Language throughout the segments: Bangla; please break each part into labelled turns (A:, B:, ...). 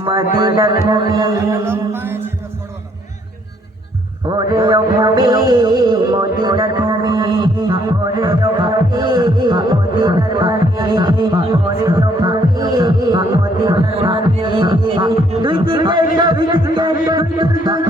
A: মদিনা ভূমি ওরে ভূমি মদিনার ভূমি ওরে ভূমি মদিনার ভূমি ওরে ভূমি মদিনার ভূমি দুই দিকে দুই দিকে দুই দিকে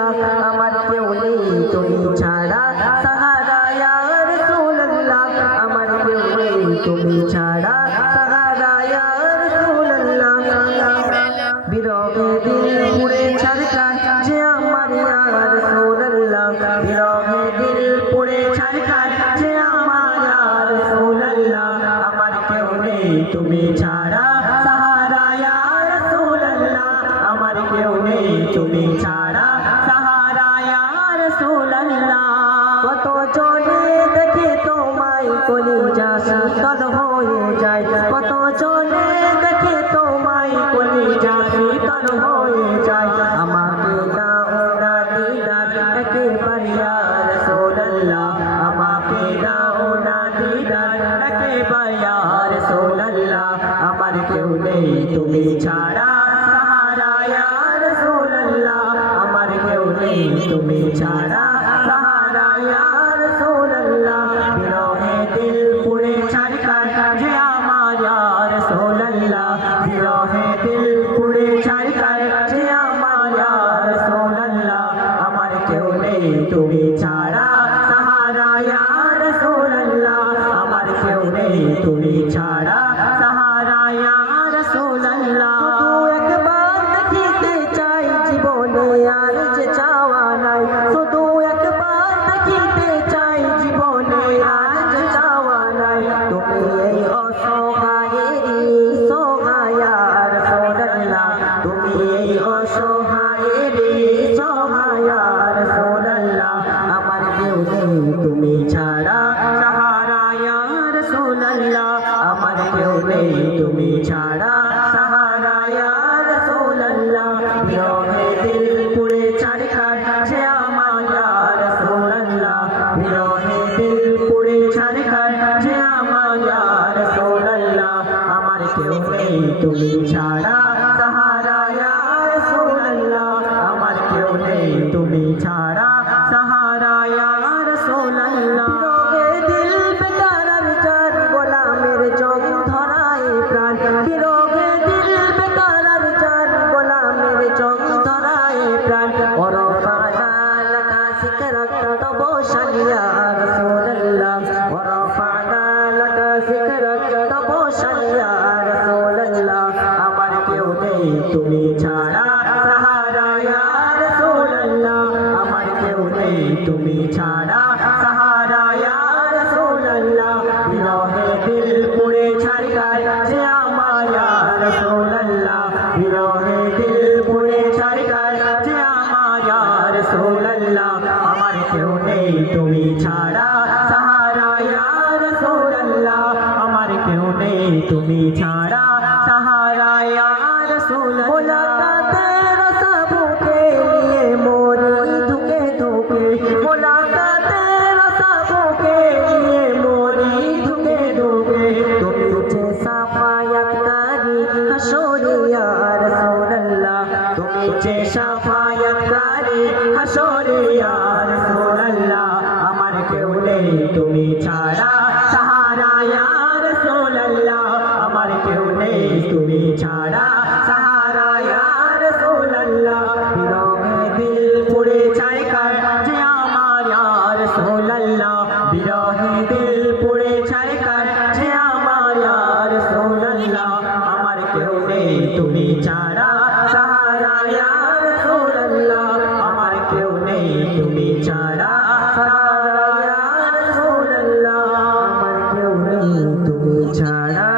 A: ছাড়া সাহারা রাসূলুল্লাহ, আমার কেউ নেই তুমি ছাড়া সাহারা রাসূলুল্লাহ। বিরহে দিন পুরে ছাড়কার যে আমার ইয়া রাসূল কালো হয়ে যায়। আমাকে দাও না দিদার একেবারে ইয়া রাসূলুল্লাহ আমাকে দাও না দিদার একেবারে ইয়া রাসূলুল্লাহ আমার কেউ নেই, তুমি ছাড়া সাহারা রসুল্লাহ আমার কেউ নেই, তুমি ছাড়া সাহারায়া রসুল্লাহ বিরহে দিল পুড়ে ছাড়খার সে আমার রসুল্লাহ বিরহে দিল পুড়ে ছাড়খার সে আমার রসুল্লাহ আমার কেউ নেই, তুমি ছাড়া তুমি ছাড়া সাহারা রসুল মোলাকাতে রসবু কে লিয়ে মোরি ধুকে ধুকে মোলাকাতে রসবু কে লিয়ে মোরি ধুকে ধুকে তুমি জেসা পায়াত কারি হাসোরিয়া রসুল আল্লাহ তুমি জেসা পায়াত কারি আমার কেউ নেই তুমি ছাড়া তুমি ছাড়া সাহারা ইয়া রাসূলুল্লাহ বিরহে দিল পুড়ে
B: ছাই কার যে আমার ইয়া রাসূলুল্লাহ বিরহে দিল পুড়ে ছাই কার যে আমার ইয়া রাসূলুল্লাহ আমার কেউ নেই তুমি ছাড়া সাহারা ইয়া রাসূলুল্লাহ আমার কেউ নেই তুমি ছাড়া সাহারা ইয়া রাসূলুল্লাহ আমার কেউ নেই তুমি ছাড়া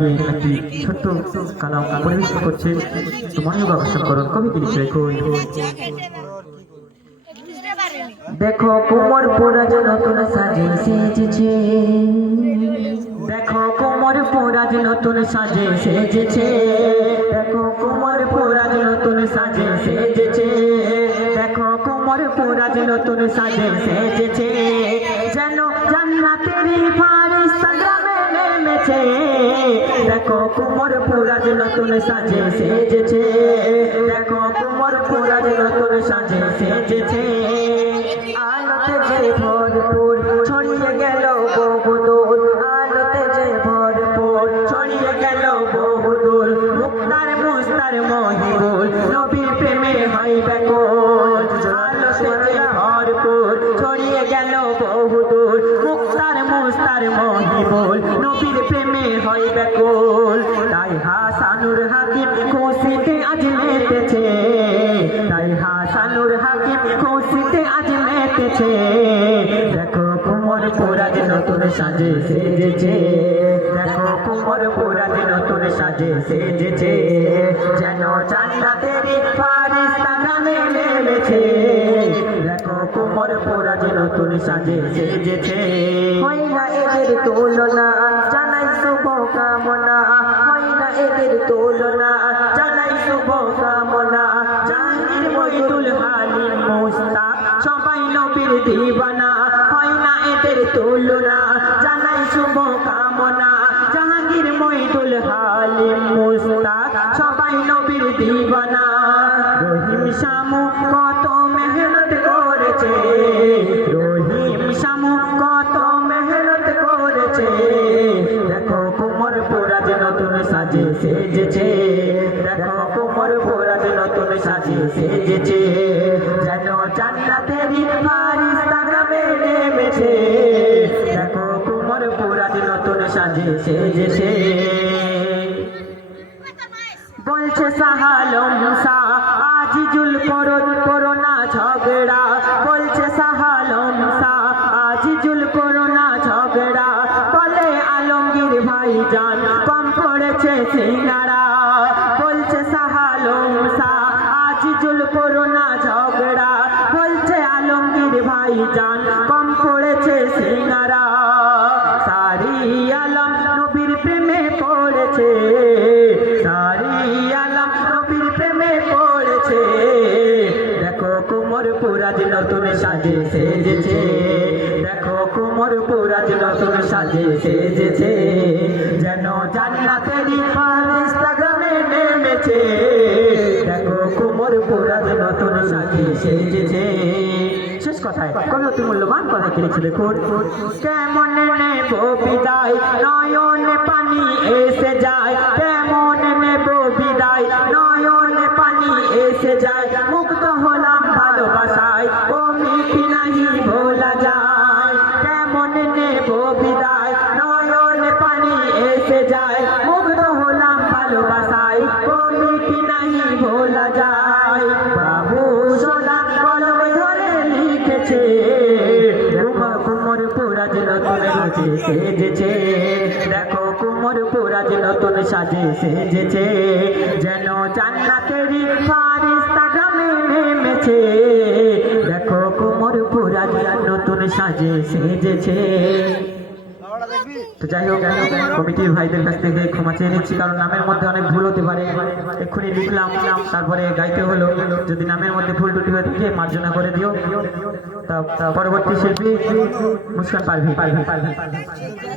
A: নিয়ে একটি ছোট্ট কালাম পরিবেশন করছে। মনোযোগ আকর্ষণ করুন কবিকে লিখে রেখুন
B: দেখো কোমর পোড়া যে নতুন সাজে সেজেছে। দেখো কোমর পোড়া যে নতুন সাজে সেজেছে। দেখো কোমর পোড়া যে নতুন সাজে সেজেছে। দেখো কোমর পোড়া যে নতুন সাজে সেজেছে। যেন জান্নাতেরই ফারিস্তা নেমেছে দেখো কোমর পুরা যে নতুন সাজে সেজেছে। দেখো কোমর পুরা যে নতুন সাজে সেজেছে। হয় ব্যাকুল। তাই হাসানুর হাকিম খুশিতে আজ মেতেছে তাই হাসানুর হাকিম খুশিতে আজ মেতেছে দেখো কুমোর যে নতুন সাজে সেজেছে। দেখো কুমোর যে নতুন সাজে সেজেছে। যেন জান্নাতেরই ফারিস্তা গ্রামে নেমেছে। দেখো কুমোর যে নতুন সাজে সেজেছে। হয় না এদের তুলনা শুভ কামনা হয় না এদের তুলনা। জানাই শুভ কামনা জাহাঙ্গীর মহিদুল হালিম মুস্তাক, সবাই নবীর দিবানা। হয় না এদের তুলনা। জানাই শুভ কামনা জাহাঙ্গীর মহিদুল হালিম মুস্তাক, সবাই নবীর দিবানা। রহিম শামু কত মেহনত করেছে। রহিম সাজে সেজেছে দেখো কোমর পোড়া নতুন সাজে সেজেছে যেন জান্নাতেরই ফারিস্তা গ্রামে নেমেছে। দেখো কোমর পোড়া নতুন সাজে সেজেছে বলছে সাহালম সা আজিজুল করো করোনা ঝগড়া। বলছে সাহালম সিনারা বলছে সাহালম সা আজিজুল করোনা ঝগড়া। বলছে, আলমগীর ভাই জান কম সারি আলম নবীর প্রেমে পড়েছে, সারি আলম নবীর প্রেমে পড়েছে। দেখো কুমোর পুরাজ নতুন সাজে সেজেছে। পুরাজ নতুন সাজে সেজেছে। যেন জান্নাতেরই ফারিস্তা গ্রামে নেমেছে। দেখো কুমোর পুরাজ নতুন সাজে সেজেছে। শেষ কথায়, কবি অতি মূল্যবান কথা লিখেছে দেখুন কেমন নেব বিদায়? নয়ন পানি এসে যায়। বাবু সোনা কলম ধরে লিখেছে। কুমর কুমর পুরাজ নতুন সাজে সেজেছে। দেখো কুমর পুরাজ নতুন সাজে সেজেছে। যেন জান্নাতেরই ফারিস্তা গ্রামে নেমেছে। দেখো কুমর পুরাজ নতুন সাজে সেজেছে। তো যাই হোক কমিটির ভাইদের কাছ থেকে ক্ষমা চেয়ে নিচ্ছি, কারণ নামের মধ্যে অনেক ভুল হতে পারে। এক্ষুনি লিখলাম, তারপরে গাইতে হলো। যদি নামের মধ্যে ভুল টুটি হয়ে থাকে, মার্জনা করে দিও। পরবর্তী শিল্পী মুসকান পারভি পারভি পারভি।